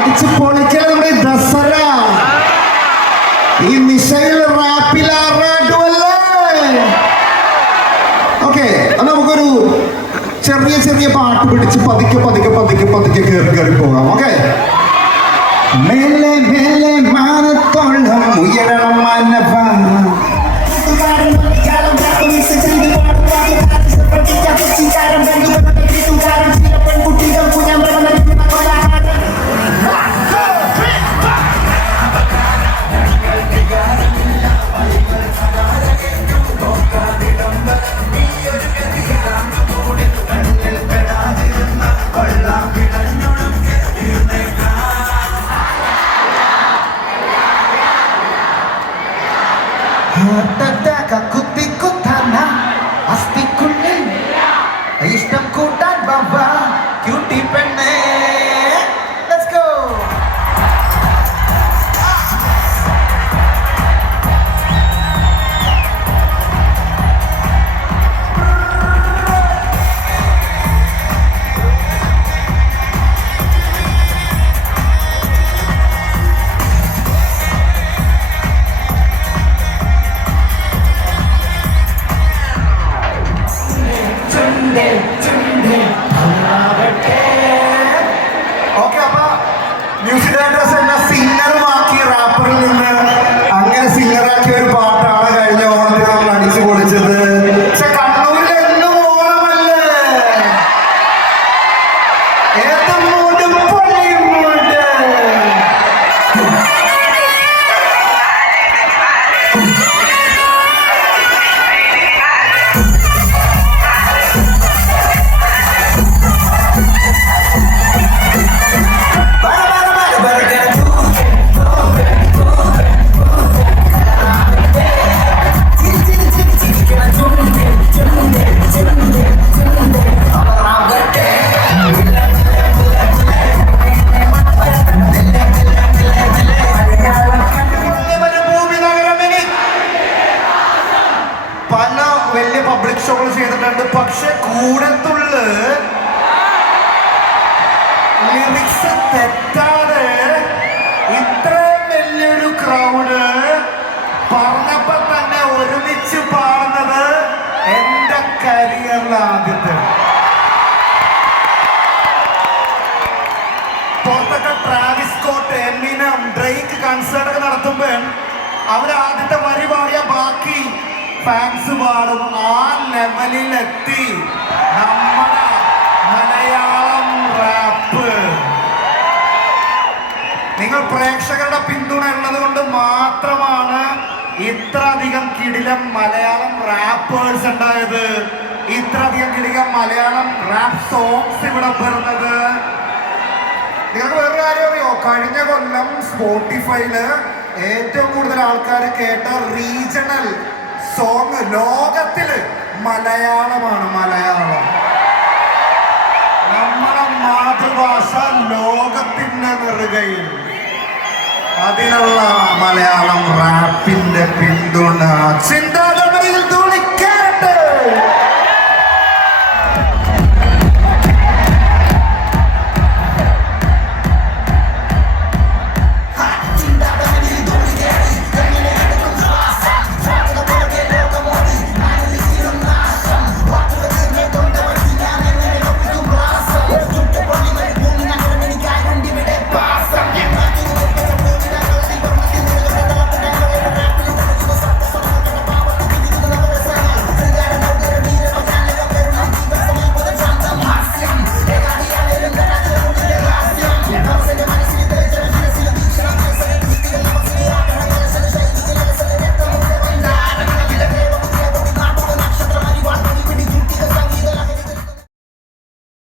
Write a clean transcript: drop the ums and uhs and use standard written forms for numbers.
അടിച്ച് പൊളിക്കാൻ നമ്മുടെ ദസറ ഈ മിസൈൽ റാപ്പിലാറാട്ടുമല്ലേ. ഓക്കെ, നമുക്കൊരു ചെറിയ ചെറിയ പാട്ട് പിടിച്ച് പതുക്കെ പതുക്കെ പതുക്കെ പതുക്കെ കയറി കയറി പോകാം. ഓക്കെ, മേലെ മേലെ മാനത്തോളം ഉയരണം മാനവ കുത്തിക്കുത്തന അസ്ഥിക്കുള്ളിൽ ഇഷ്ടം കൂട്ടാൻ ബാബ ക്യൂട്ടി പെണ്ണേ. Let's go. ഓക്കെ, അപ്പൊ മ്യൂസിക് ഡയറക്ടേഴ്സ് എന്നെ സിംഗറുമാക്കി റാപ്പറിൽ നിന്ന് അങ്ങനെ സിംഗറാക്കിയ ഒരു പാട്ടാണ് കഴിഞ്ഞ ഓണത്തിന് നമ്മൾ അടിച്ചു പൊളിച്ചത്. പക്ഷെ കണ്ണൂരിൽ എന്നും ഓണമല്ലേ, ഏതും മൂടും പൊളിയും മൂട്. പല വലിയ പബ്ലിക് ഷോകൾ ചെയ്തിട്ടുണ്ട്, പക്ഷെ കൂടത്തുള്ള ലിറിക്സ് തെറ്റാതെ ഇത്രയും വലിയൊരു ക്രൗഡ് പറഞ്ഞപ്പോ തന്നെ ഒരുമിച്ച് പാടുന്നത് എന്റെ കരിയറിൽ ആദ്യത്തെ. പുറത്തൊക്കെ Travis Scott, Eminem, Drake concert ഒക്കെ നടത്തുമ്പോൾ അവരാദ്യത്തെ വരി പാടിയ ബാക്കി ഫാൻസ് പാടും. ആ ലെവലിലെത്തി നമ്മുടെ മലയാളം റാപ്പ്. നിങ്ങൾ പ്രേക്ഷകരുടെ പിന്തുണ ഉള്ളത് കൊണ്ട് മാത്രമാണ് ഇത്ര അധികം കിടിലം മലയാളം റാപ്പേഴ്സ് ഉണ്ടായത്, ഇത്ര അധികം കിടിലം മലയാളം റാപ്പ് സോങ്സ് ഇവിടെ വരുന്നത്. നിങ്ങൾക്ക് വേറൊരു കാര്യം അറിയോ? കഴിഞ്ഞ കൊല്ലം സ്പോട്ടിഫൈയില് ഏറ്റവും കൂടുതൽ ആൾക്കാർ കേട്ട റീജിയണൽ സോങ് ലോകത്തില് മലയാളമാണ്. മലയാളം നമ്മുടെ മാതൃഭാഷ ലോകത്തിന്റെ നെറുകയിൽ. അതിനുള്ള മലയാളം റാപ്പിന്റെ പിന്തുണ ചിന്ത